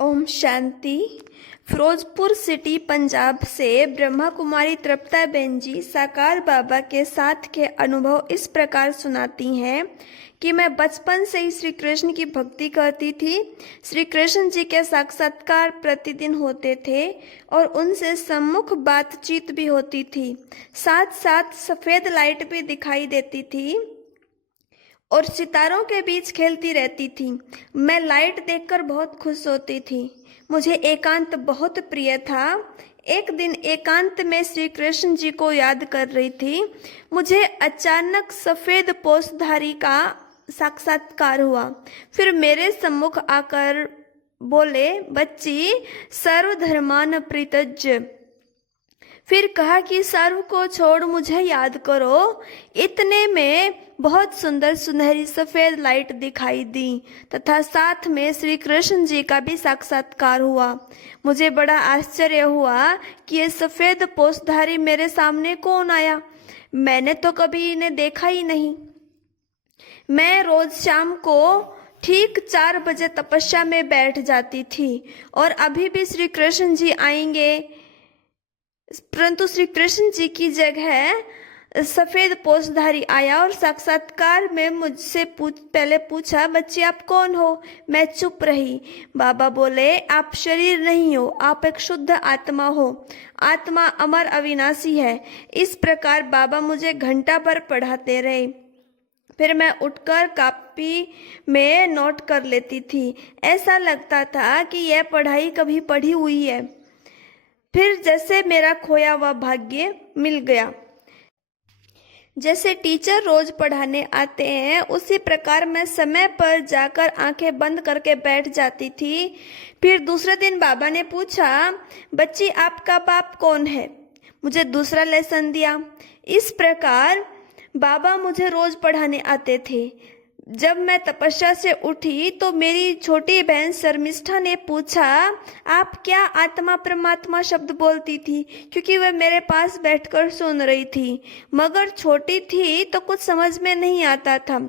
Om Shanti. Firozpur city Punjab से ब्रह्मा कुमारी तृप्ता Ben जी साकार बाबा के साथ के अनुभव इस प्रकार सुनाती हैं कि मैं बचपन से ही श्री कृष्ण की भक्ति करती थी। श्री कृष्ण जी के साक्षात्कार प्रतिदिन होते थे और उनसे सम्मुख बातचीत भी होती थी। साथ साथ सफ़ेद लाइट भी दिखाई देती थी और सितारों के बीच खेलती रहती थी। मैं लाइट देखकर बहुत खुश होती थी। मुझे एकांत बहुत प्रिय था। एक दिन एकांत में श्री कृष्ण जी को याद कर रही थी। मुझे अचानक सफ़ेद पोषधारी का साक्षात्कार हुआ। फिर मेरे सम्मुख आकर बोले, बच्ची सर्वधर्मान परित्यज्य। फिर कहा कि सर्व को छोड़ मुझे याद करो। इतने में बहुत सुंदर सुनहरी सफ़ेद लाइट दिखाई दी तथा साथ में श्री कृष्ण जी का भी साक्षात्कार हुआ। मुझे बड़ा आश्चर्य हुआ कि ये सफ़ेद पोषधारी मेरे सामने कौन आया। मैंने तो कभी इन्हें देखा ही नहीं। मैं रोज शाम को ठीक 4 बजे तपस्या में बैठ जाती थी और अभी भी श्री कृष्ण जी आएंगे, परंतु श्री कृष्ण जी की जगह सफ़ेद पोषधारी आया और साक्षात्कार में मुझसे पहले पूछा, बच्ची आप कौन हो। मैं चुप रही। बाबा बोले, आप शरीर नहीं हो, आप एक शुद्ध आत्मा हो। आत्मा अमर अविनाशी है। इस प्रकार बाबा मुझे घंटा भर पढ़ाते रहे। फिर मैं उठकर कॉपी में नोट कर लेती थी। ऐसा लगता था कि यह पढ़ाई कभी पढ़ी हुई है। फिर जैसे मेरा खोया हुआ भाग्य मिल गया। जैसे टीचर रोज पढ़ाने आते हैं उसी प्रकार मैं समय पर जाकर आंखें बंद करके बैठ जाती थी। फिर दूसरे दिन बाबा ने पूछा, बच्ची आपका बाप कौन है। मुझे दूसरा लेसन दिया। इस प्रकार बाबा मुझे रोज पढ़ाने आते थे। जब मैं तपस्या से उठी तो मेरी छोटी बहन शर्मिष्ठा ने पूछा, आप क्या आत्मा परमात्मा शब्द बोलती थी, क्योंकि वह मेरे पास बैठकर सुन रही थी, मगर छोटी थी तो कुछ समझ में नहीं आता था।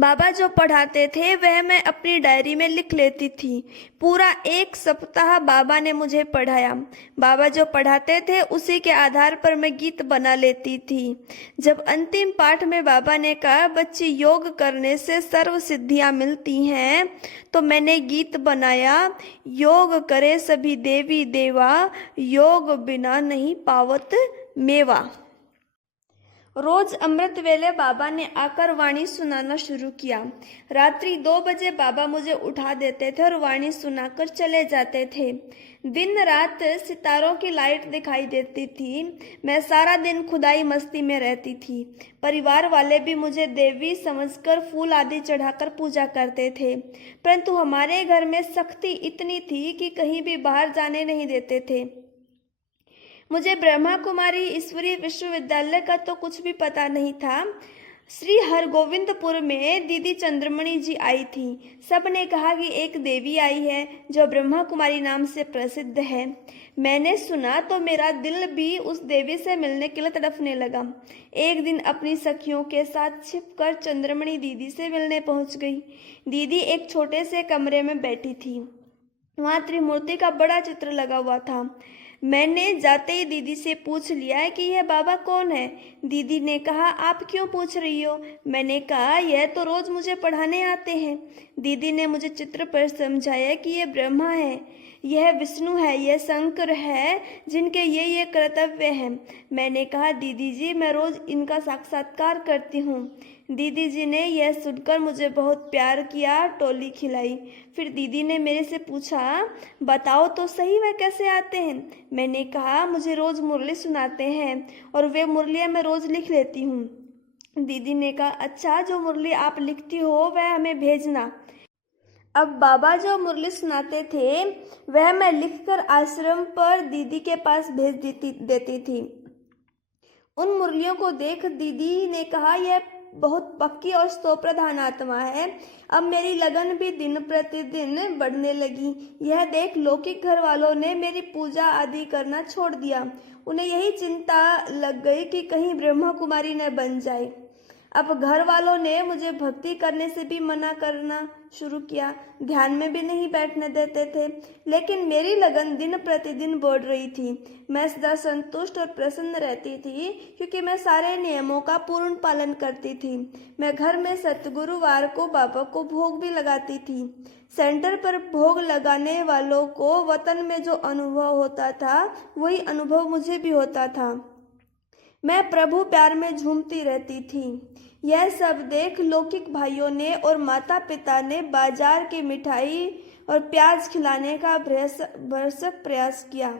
बाबा जो पढ़ाते थे वह मैं अपनी डायरी में लिख लेती थी। पूरा 1 सप्ताह बाबा ने मुझे पढ़ाया। बाबा जो पढ़ाते थे उसी के आधार पर मैं गीत बना लेती थी। जब अंतिम पाठ में बाबा ने कहा, बच्ची योग करने से सर्व सिद्धियां मिलती हैं, तो मैंने गीत बनाया, योग करे सभी देवी देवा, योग बिना नहीं पावत मेवा। रोज अमृत वेले बाबा ने आकर वाणी सुनाना शुरू किया। रात्रि 2 बजे बाबा मुझे उठा देते थे और वाणी सुनाकर चले जाते थे। दिन रात सितारों की लाइट दिखाई देती थी। मैं सारा दिन खुदाई मस्ती में रहती थी। परिवार वाले भी मुझे देवी समझकर फूल आदि चढ़ाकर पूजा करते थे, परंतु हमारे घर में सख्ती इतनी थी कि कहीं भी बाहर जाने नहीं देते थे। मुझे ब्रह्मा कुमारी ईश्वरीय विश्वविद्यालय का तो कुछ भी पता नहीं था। श्री हरगोविंदपुर में दीदी चंद्रमणि जी आई थी। सब ने कहा कि एक देवी आई है जो ब्रह्मा कुमारी नाम से प्रसिद्ध है। मैंने सुना तो मेरा दिल भी उस देवी से मिलने के लिए तड़पने लगा। एक दिन अपनी सखियों के साथ छिपकर चंद्रमणि दीदी से मिलने पहुंच गई। दीदी एक छोटे से कमरे में बैठी थी। वहाँ त्रिमूर्ति का बड़ा चित्र लगा हुआ था। मैंने जाते ही दीदी से पूछ लिया है कि यह बाबा कौन है। दीदी ने कहा, आप क्यों पूछ रही हो। मैंने कहा, यह तो रोज मुझे पढ़ाने आते हैं। दीदी ने मुझे चित्र पर समझाया कि यह ब्रह्मा है, यह विष्णु है, यह शंकर है, जिनके ये कर्तव्य हैं। मैंने कहा, दीदी जी मैं रोज इनका साक्षात्कार करती हूँ। दीदी जी ने यह सुनकर मुझे बहुत प्यार किया, टोली खिलाई। फिर दीदी ने मेरे से पूछा, बताओ तो सही वह कैसे आते हैं। मैंने कहा, मुझे रोज मुरली सुनाते हैं और वे मुरलियाँ मैं रोज लिख लेती हूँ। दीदी ने कहा, अच्छा, जो मुरली आप लिखती हो वह हमें भेजना। अब बाबा जो मुरली सुनाते थे वह मैं लिखकर आश्रम पर दीदी के पास भेज देती थी। उन मुरलियों को देख दीदी ने कहा, यह बहुत पक्की और स्तोप्रधान आत्मा है। अब मेरी लगन भी दिन प्रतिदिन बढ़ने लगी। यह देख लौकिक घर वालों ने मेरी पूजा आदि करना छोड़ दिया। उन्हें यही चिंता लग गई कि कहीं ब्रह्मा कुमारी न बन जाए। अब घर वालों ने मुझे भक्ति करने से भी मना करना शुरू किया, ध्यान में भी नहीं बैठने देते थे। लेकिन मेरी लगन दिन प्रतिदिन बढ़ रही थी। मैं सदा संतुष्ट और प्रसन्न रहती थी क्योंकि मैं सारे नियमों का पूर्ण पालन करती थी। मैं घर में सतगुरुवार को बाबा को भोग भी लगाती थी। सेंटर पर भोग लगाने वालों को वतन में जो अनुभव होता था वही अनुभव मुझे भी होता था। मैं प्रभु प्यार में झूमती रहती थी। यह सब देख लौकिक भाइयों ने और माता पिता ने बाजार की मिठाई और प्याज खिलाने का भरसक प्रयास किया।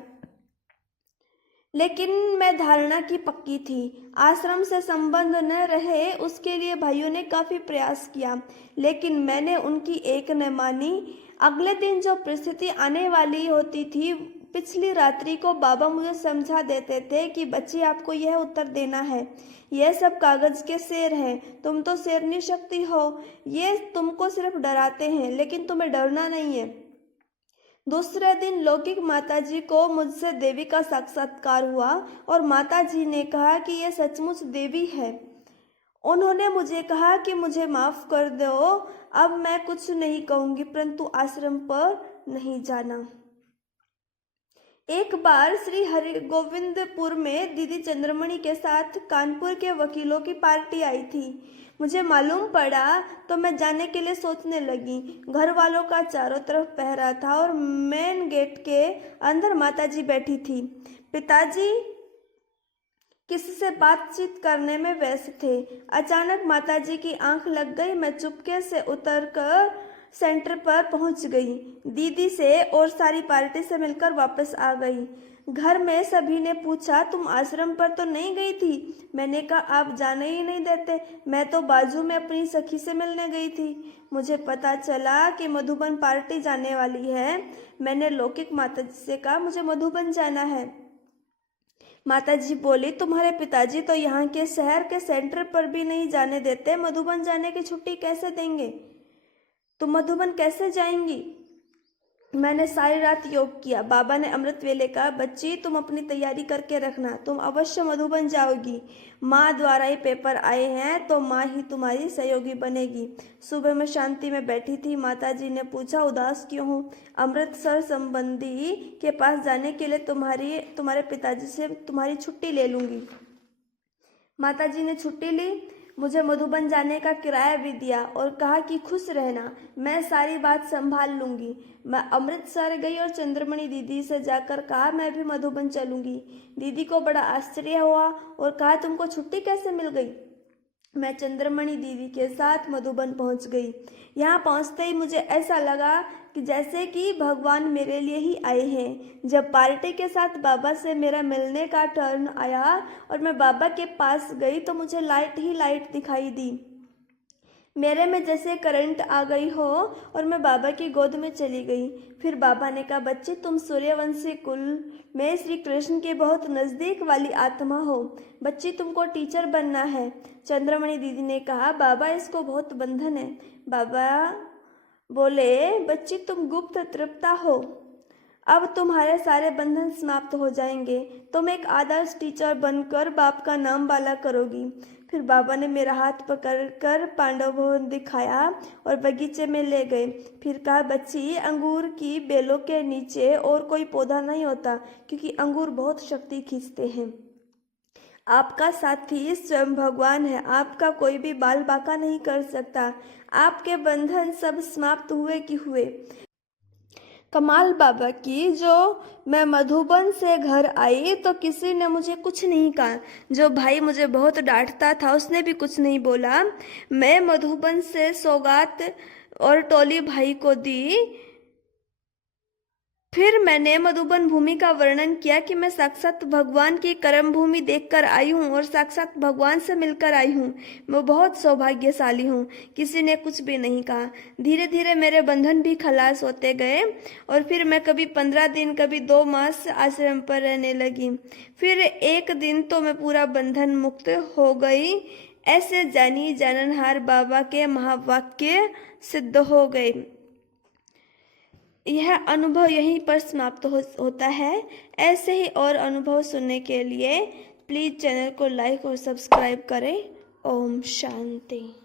लेकिन मैं धारणा की पक्की थी, आश्रम से संबंध न रहे उसके लिए भाइयों ने काफी प्रयास किया, लेकिन मैंने उनकी एक न मानी। अगले दिन जो परिस्थिति आने वाली होती थी, पिछली रात्रि को बाबा मुझे समझा देते थे कि बच्चे आपको यह उत्तर देना है, यह सब कागज के शेर हैं, तुम तो शेरनी शक्ति हो, ये तुमको सिर्फ डराते हैं लेकिन तुम्हें डरना नहीं है। दूसरे दिन लौकिक माताजी को मुझसे देवी का साक्षात्कार हुआ और माताजी ने कहा कि यह सचमुच देवी है। उन्होंने मुझे कहा कि मुझे माफ कर दो, अब मैं कुछ नहीं कहूंगी, परंतु आश्रम पर नहीं जाना। एक बार श्री हरिगोविंदपुर में दीदी चंद्रमणि के साथ कानपुर के वकीलों की पार्टी आई थी। मुझे मालूम पड़ा तो मैं जाने के लिए सोचने लगी। घर वालों का चारों तरफ पहरा था और मेन गेट के अंदर माताजी बैठी थी। पिताजी किसी से बातचीत करने में व्यस्त थे। अचानक माताजी की आंख लग गई। मैं चुपके से उतरकर सेंटर पर पहुंच गई। दीदी से और सारी पार्टी से मिलकर वापस आ गई। घर में सभी ने पूछा, तुम आश्रम पर तो नहीं गई थी? मैंने कहा, आप जाने ही नहीं देते, मैं तो बाजू में अपनी सखी से मिलने गई थी। मुझे पता चला कि मधुबन पार्टी जाने वाली है। मैंने लौकिक माताजी से कहा, मुझे मधुबन जाना है। माताजी बोली, तुम्हारे पिताजी तो यहाँ के शहर के सेंटर पर भी नहीं जाने देते, मधुबन जाने की छुट्टी कैसे देंगे? तुम मधुबन कैसे जाएंगी? मैंने सारी रात योग किया। बाबा ने अमृत वेले कहा, बच्ची तुम अपनी तैयारी करके रखना, तुम अवश्य मधुबन जाओगी। माँ द्वारा ही पेपर आए हैं तो माँ ही तुम्हारी सहयोगी बनेगी। सुबह मैं शांति में बैठी थी। माताजी ने पूछा, उदास क्यों हो? अमृतसर संबंधी के पास जाने के लिए तुम्हारे पिताजी से तुम्हारी छुट्टी ले लूंगी। माताजी ने छुट्टी ली, मुझे मधुबन जाने का किराया भी दिया और कहा कि खुश रहना, मैं सारी बात संभाल लूंगी। मैं अमृतसर गई और चंद्रमणि दीदी से जाकर कहा, मैं भी मधुबन चलूंगी। दीदी को बड़ा आश्चर्य हुआ और कहा, तुमको छुट्टी कैसे मिल गई? मैं चंद्रमणि दीदी के साथ मधुबन पहुंच गई। यहाँ पहुंचते ही मुझे ऐसा लगा कि जैसे कि भगवान मेरे लिए ही आए हैं। जब पार्टी के साथ बाबा से मेरा मिलने का टर्न आया और मैं बाबा के पास गई तो मुझे लाइट ही लाइट दिखाई दी। मेरे में जैसे करंट आ गई हो और मैं बाबा की गोद में चली गई। फिर बाबा ने कहा, बच्ची तुम सूर्यवंशी कुल में श्री कृष्ण के बहुत नज़दीक वाली आत्मा हो, बच्ची तुमको टीचर बनना है। चंद्रमणि दीदी ने कहा, बाबा इसको बहुत बंधन है। बाबा बोले, बच्ची तुम गुप्त तृप्ता हो, अब तुम्हारे सारे बंधन समाप्त हो जाएंगे, तुम एक आदर्श टीचर बनकर बाप का नाम बाला करोगी। फिर बाबा ने मेरा हाथ पकड़कर पांडव भवन दिखाया और बगीचे में ले गए। फिर कहा, बच्ची अंगूर की बेलों के नीचे और कोई पौधा नहीं होता, क्योंकि अंगूर बहुत शक्ति खींचते हैं। आपका साथी स्वयं भगवान है, आपका कोई भी बाल बांका नहीं कर सकता। आपके बंधन सब समाप्त हुए कि हुए। कमाल बाबा की, जो मैं मधुबन से घर आई तो किसी ने मुझे कुछ नहीं कहा। जो भाई मुझे बहुत डांटता था उसने भी कुछ नहीं बोला। मैं मधुबन से सौगात और टोली भाई को दी। फिर मैंने मधुबन भूमि का वर्णन किया कि मैं साक्षात भगवान की कर्म भूमि देखकर आई हूँ और साक्षात भगवान से मिलकर आई हूँ। मैं बहुत सौभाग्यशाली हूँ। किसी ने कुछ भी नहीं कहा। धीरे धीरे मेरे बंधन भी खलास होते गए और फिर मैं कभी 15 दिन कभी 2 मास आश्रम पर रहने लगी। फिर एक दिन तो मैं पूरा बंधन मुक्त हो गई। ऐसे जानी जाननहार बाबा के महावाक्य सिद्ध हो गए। यह अनुभव यहीं पर समाप्त होता है। ऐसे ही और अनुभव सुनने के लिए प्लीज़ चैनल को लाइक और सब्सक्राइब करें। ओम शांति।